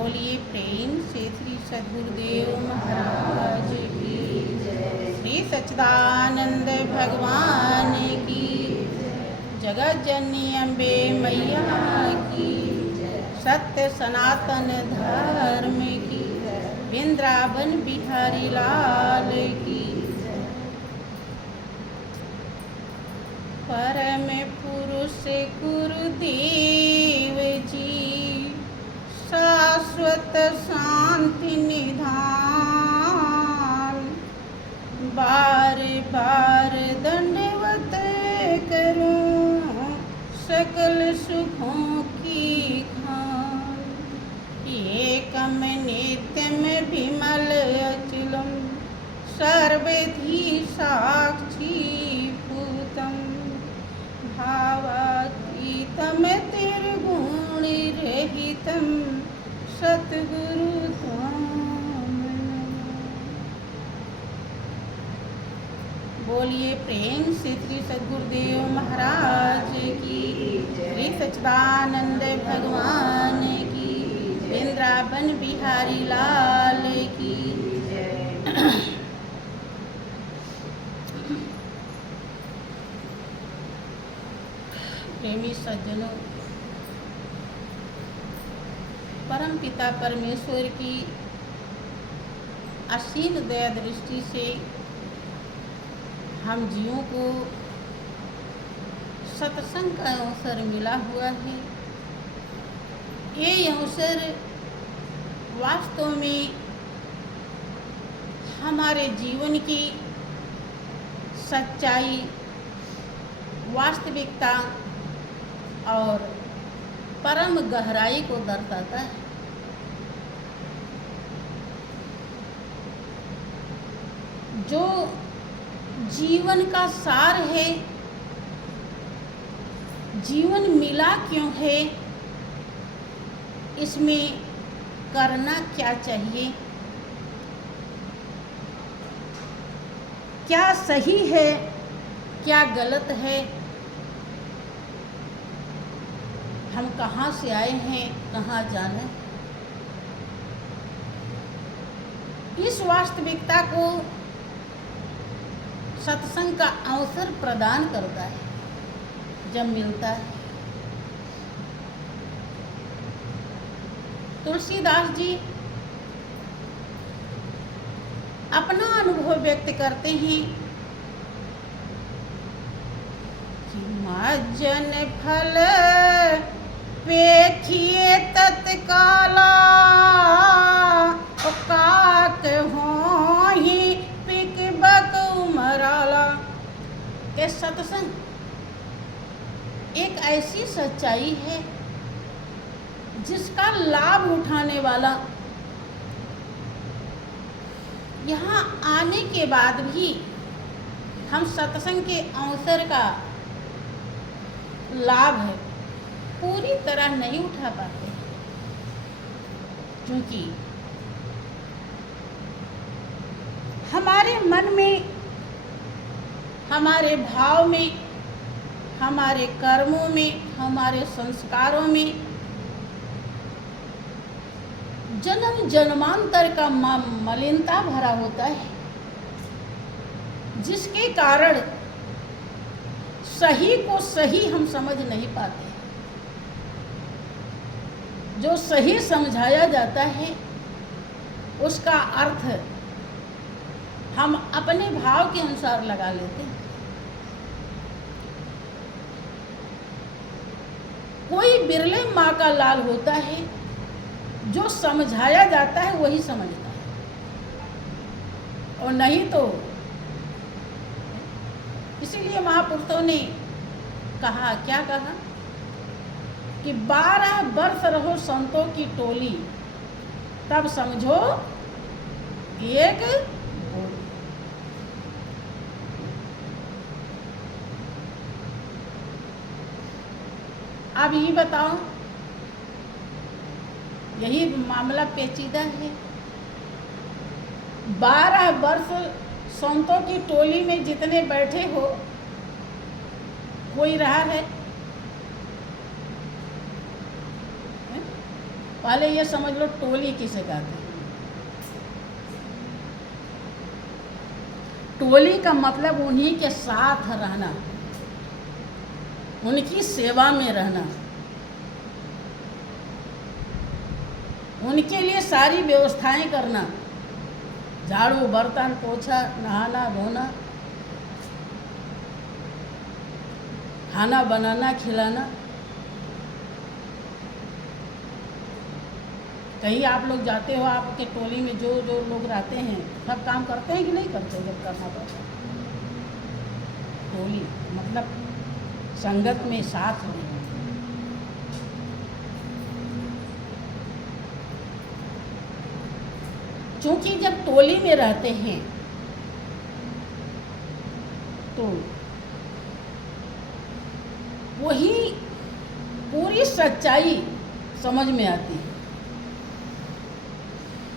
बोलिए प्रेम से श्री सद्गुरुदेव महाराज की जय। श्री सच्चिदानंद भगवान की जगत जननी अम्बे मैया की सत्य सनातन धर्म की वृंदावन बिहारी लाल की परम पुरुष गुरुदेव जी शाश्वत शांति निधान बार बार दंडवत करूं सकल सुखों की खान एकम नित्यम विमल अचलम सर्वधि साक्षी भूतम भावातीतम तिर्गुण रहितम सतगुरु त्वां बोलिए प्रेम से श्री सद्गुरुदेव महाराज की श्री सच्चिदानंद भगवान की वृंदावन बिहारी लाल की प्रेमी सज्जनों, परम पिता परमेश्वर की असीम दया दृष्टि से हम जीवों को सत्संग का अवसर मिला हुआ है। ये अवसर वास्तव में हमारे जीवन की सच्चाई, वास्तविकता और परम गहराई को दर्शाता है। जो जीवन का सार है, जीवन मिला क्यों है, इसमें करना क्या चाहिए, क्या सही है, क्या गलत है, हम कहाँ से आए हैं, कहाँ जाना है, इस वास्तविकता को सत्संग का अवसर प्रदान करता है जब मिलता है। तुलसीदास जी अपना अनुभव व्यक्त करते हैं कि माजन फल पेखिए तत्काला काक होहि पिक बक उमराला। ये सत्संग एक ऐसी सच्चाई है जिसका लाभ उठाने वाला यहाँ आने के बाद भी हम सत्संग के अवसर का लाभ है पूरी तरह नहीं उठा पाते, क्योंकि हमारे मन में, हमारे भाव में, हमारे कर्मों में, हमारे संस्कारों में जन्म जन्मांतर का मलिनता भरा होता है, जिसके कारण सही को सही हम समझ नहीं पाते। जो सही समझाया जाता है उसका अर्थ हम अपने भाव के अनुसार लगा लेते हैं। कोई बिरले माँ का लाल होता है, जो समझाया जाता है वही समझता है, और नहीं तो इसीलिए महापुरुषों ने कहा, क्या कहा कि 12 वर्ष रहो संतों की टोली, तब समझो एक बोली। अब ये बताओ, यही मामला पेचीदा है। 12 वर्ष संतों की टोली में जितने बैठे हो, कोई रहा है? पहले ये समझ लो टोली किसे कहते हैं। टोली का मतलब उन्हीं के साथ रहना, उनकी सेवा में रहना, उनके लिए सारी व्यवस्थाएं करना, झाड़ू बर्तन पोछा, नहाना धोना, खाना बनाना खिलाना। कहीं आप लोग जाते हो, आपके टोली में जो जो लोग रहते हैं सब काम करते हैं कि नहीं करते? जब करना पड़ता है। टोली मतलब संगत में साथ में। क्योंकि जब टोली में रहते हैं तो वही पूरी सच्चाई समझ में आती है।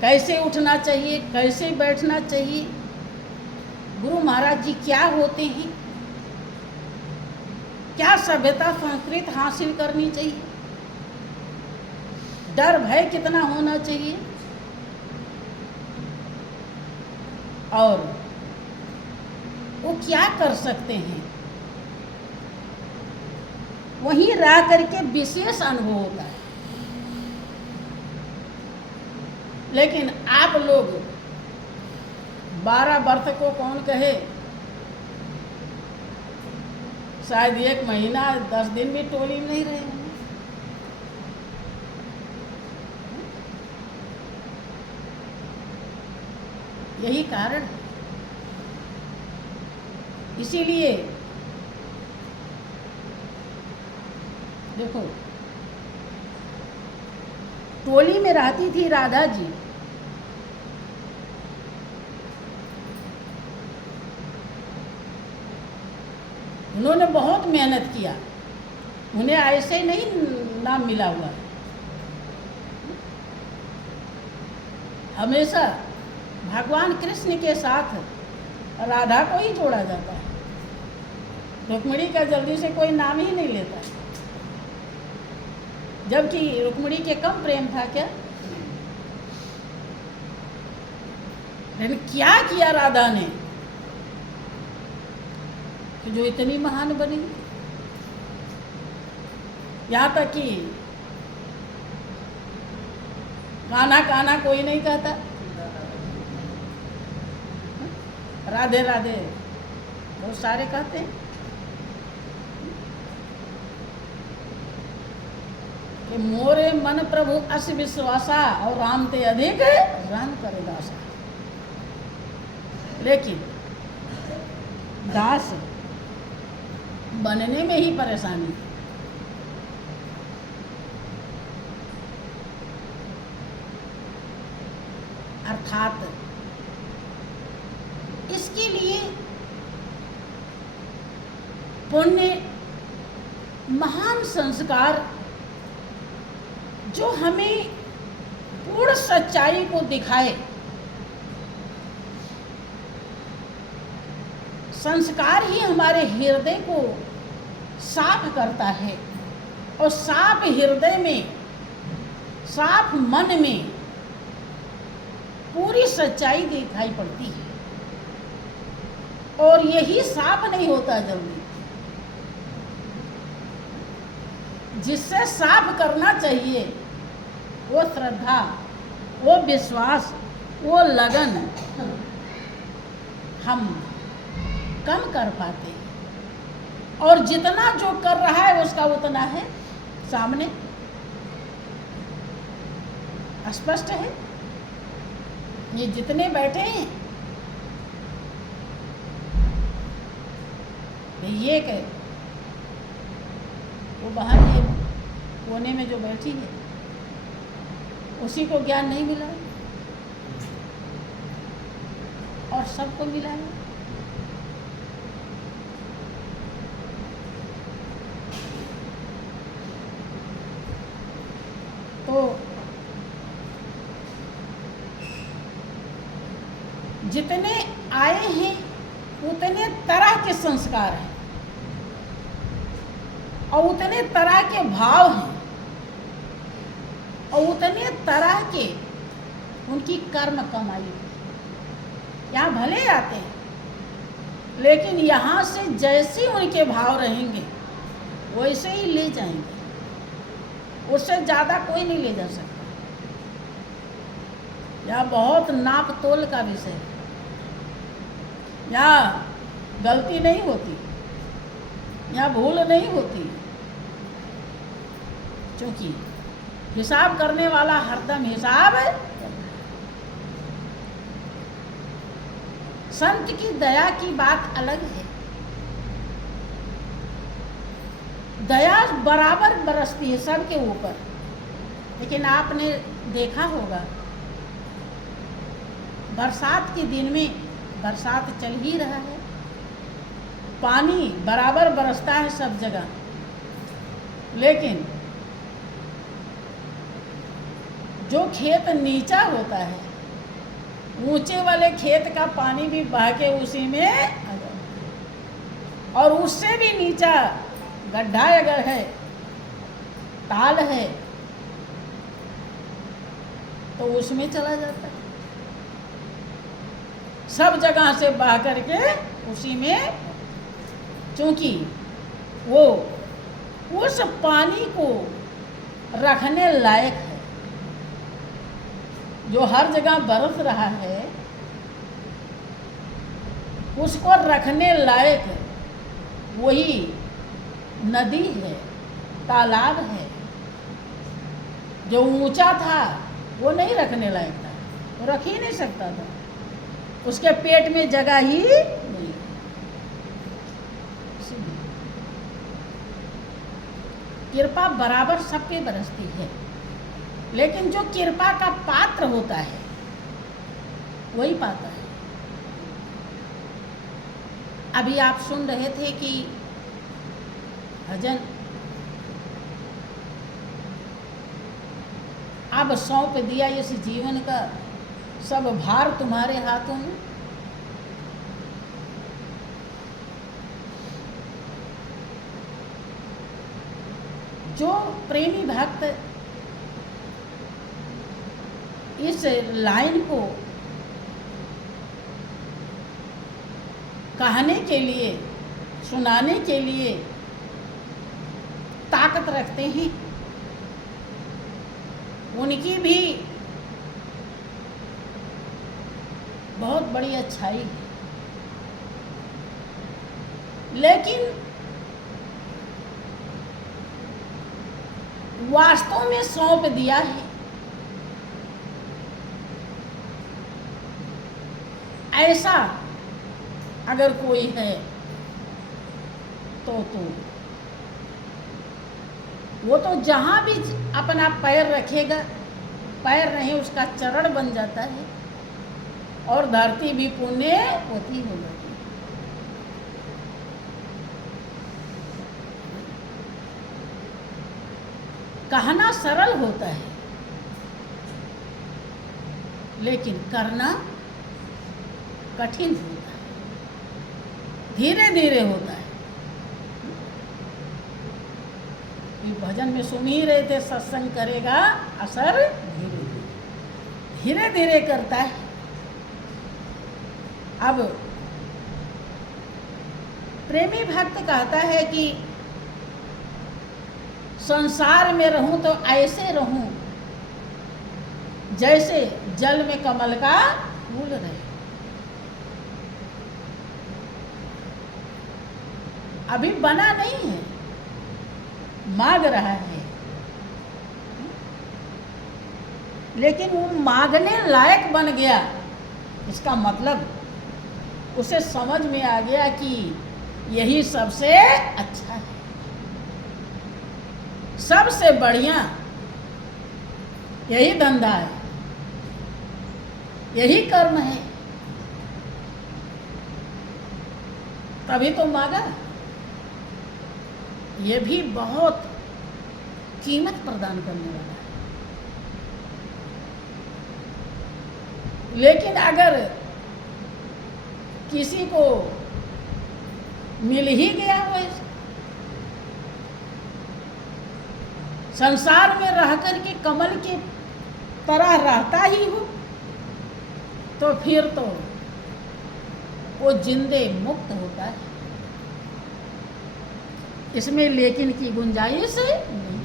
कैसे उठना चाहिए, कैसे बैठना चाहिए, गुरु महाराज जी क्या होते हैं, क्या सभ्यता संस्कृति हासिल करनी चाहिए, डर भय कितना होना चाहिए, और वो क्या कर सकते हैं, वहीं रह करके विशेष अनुभव होता है। लेकिन आप लोग 12 वर्ष को कौन कहे, शायद 1 महीना 10 दिन भी टोली में नहीं रहे होंगे। यही कारण है। इसीलिए देखो, टोली में रहती थी राधा जी। उन्होंने बहुत मेहनत किया, उन्हें ऐसे नहीं नाम मिला हुआ। हमेशा भगवान कृष्ण के साथ राधा को ही जोड़ा जाता है। रुक्मिणी का जल्दी से कोई नाम ही नहीं लेता, जबकि रुक्मिणी के कम प्रेम था क्या? लेकिन क्या किया राधा ने कि जो इतनी महान बनी। यहाँ तक कि कान्हा कान्हा कोई नहीं कहता, राधे राधे बहुत सारे कहते हैं। कि मोरे मन प्रभु अस विश्वासा, और राम ते अधिक राम करे दासा। लेकिन दास बनने में ही परेशानी। अर्थात इसके लिए पुण्य महान संस्कार जो हमें पूर्ण सच्चाई को दिखाए। संस्कार ही हमारे हृदय को साफ करता है, और साफ हृदय में, साफ मन में पूरी सच्चाई दिखाई पड़ती है। और यही साफ नहीं होता जल्दी। जिससे साफ करना चाहिए वो श्रद्धा, वो विश्वास, वो लगन हम कम कर पाते हैं। और जितना जो कर रहा है उसका उतना है सामने स्पष्ट है। ये जितने बैठे हैं, ये कह वो बहन है कोने में जो बैठी है, उसी को ज्ञान नहीं मिला और सबको मिला है। तो जितने आए हैं उतने तरह के संस्कार हैं और उतने तरह के भाव हैं और उतने तरह के उनकी कर्म कमाई। यहाँ भले आते हैं, लेकिन यहाँ से जैसे उनके भाव रहेंगे वैसे ही ले जाएंगे, उससे ज़्यादा कोई नहीं ले जा सकता। यहाँ बहुत नाप तोल का विषय है, यहाँ गलती नहीं होती, यहाँ भूल नहीं होती, क्योंकि हिसाब करने वाला हरदम हिसाब है। संत की दया की बात अलग है। दया बराबर बरसती है सबके ऊपर, लेकिन आपने देखा होगा बरसात के दिन में बरसात चल ही रहा है, पानी बराबर बरसता है सब जगह, लेकिन जो खेत नीचा होता है, ऊंचे वाले खेत का पानी भी बह के उसी में आ जाता है, और उससे भी नीचा गड्ढा अगर है, ताल है, तो उसमें चला जाता है। सब जगह से बह करके उसी में, क्योंकि वो उस पानी को रखने लायक है। जो हर जगह बरस रहा है उसको रखने लायक वही नदी है, तालाब है। जो ऊंचा था वो नहीं रखने लायक था, वो रख ही नहीं सकता था, उसके पेट में जगह ही नहीं। कृपा बराबर सब पे बरसती है, लेकिन जो कृपा का पात्र होता है वही पाता है। अभी आप सुन रहे थे कि भजन अब सौंप दिया इस जीवन का सब भार तुम्हारे हाथों में। जो प्रेमी भक्त इस लाइन को कहने के लिए, सुनाने के लिए ताकत रखते हैं, उनकी भी बहुत बड़ी अच्छाई है। लेकिन वास्तव में सौंप दिया है। ऐसा अगर कोई है तो वो तो जहाँ भी अपना पैर रखेगा, पैर नहीं उसका चरण बन जाता है, और धरती भी पुण्य होती हो जाती है। कहना सरल होता है, लेकिन करना कठिन होता है, धीरे धीरे होता है। भजन में सुन ही रहे थे, सत्संग करेगा असर धीरे धीरे, धीरे धीरे करता है। अब प्रेमी भक्त कहता है कि संसार में रहूं तो ऐसे रहूं जैसे जल में कमल का फूल रहे। अभी बना नहीं है, मांग रहा है, लेकिन वो मांगने लायक बन गया। इसका मतलब उसे समझ में आ गया कि यही सबसे अच्छा है, सबसे बढ़िया यही धंधा है, यही कर्म है, तभी तो मांगा। ये भी बहुत कीमत प्रदान करने वाला है। लेकिन अगर किसी को मिल ही गया हो, संसार में रह कर के कमल के तरह रहता ही हो, तो फिर तो वो जिंदे मुक्त होता है। इसमें लेकिन की गुंजाइश नहीं,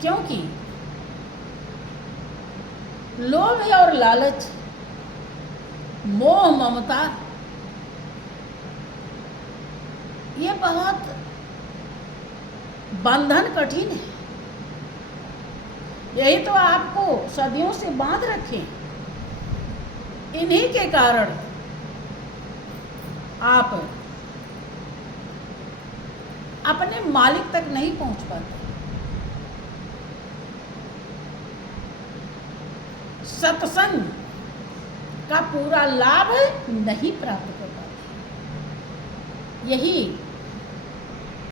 क्योंकि लोभ और लालच, मोह ममता, ये बहुत बंधन कठिन है। यही तो आपको सदियों से बांध रखे। इन्हीं के कारण आप अपने मालिक तक नहीं पहुंच पाते, सत्संग का पूरा लाभ नहीं प्राप्त कर पाते। यही